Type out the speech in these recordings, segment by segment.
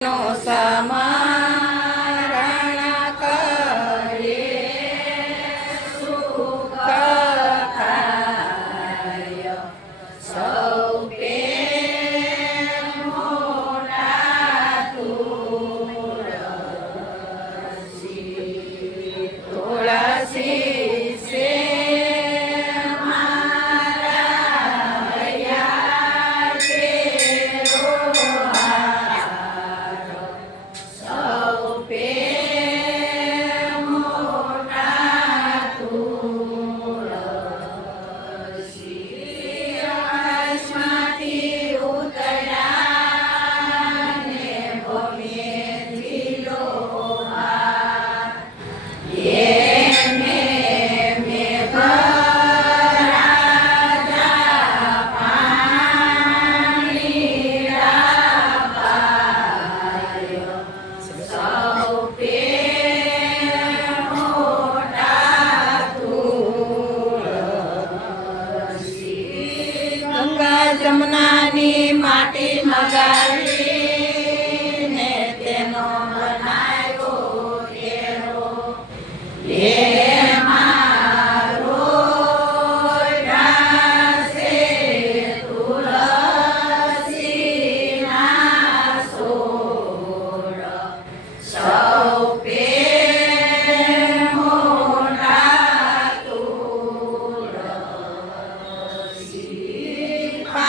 のさま。Yeah.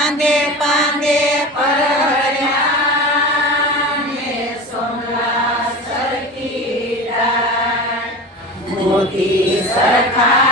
પાંદે પાંદે પરહર્યા ને સોમલા સરકીરા મોતી સરખા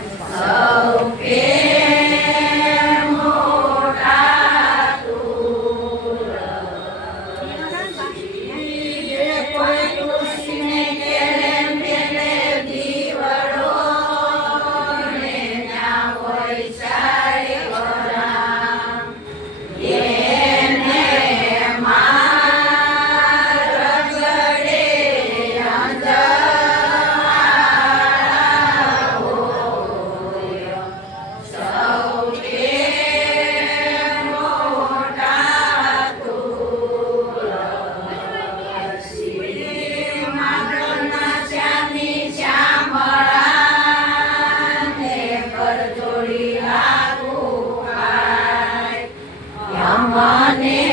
How माने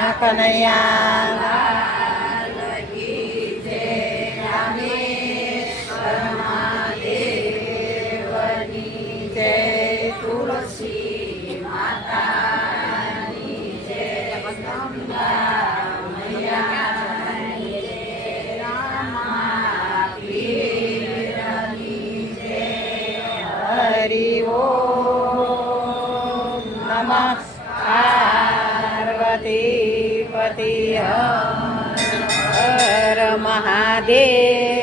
કૃષ્ણ કનૈયા હર મહાદેવ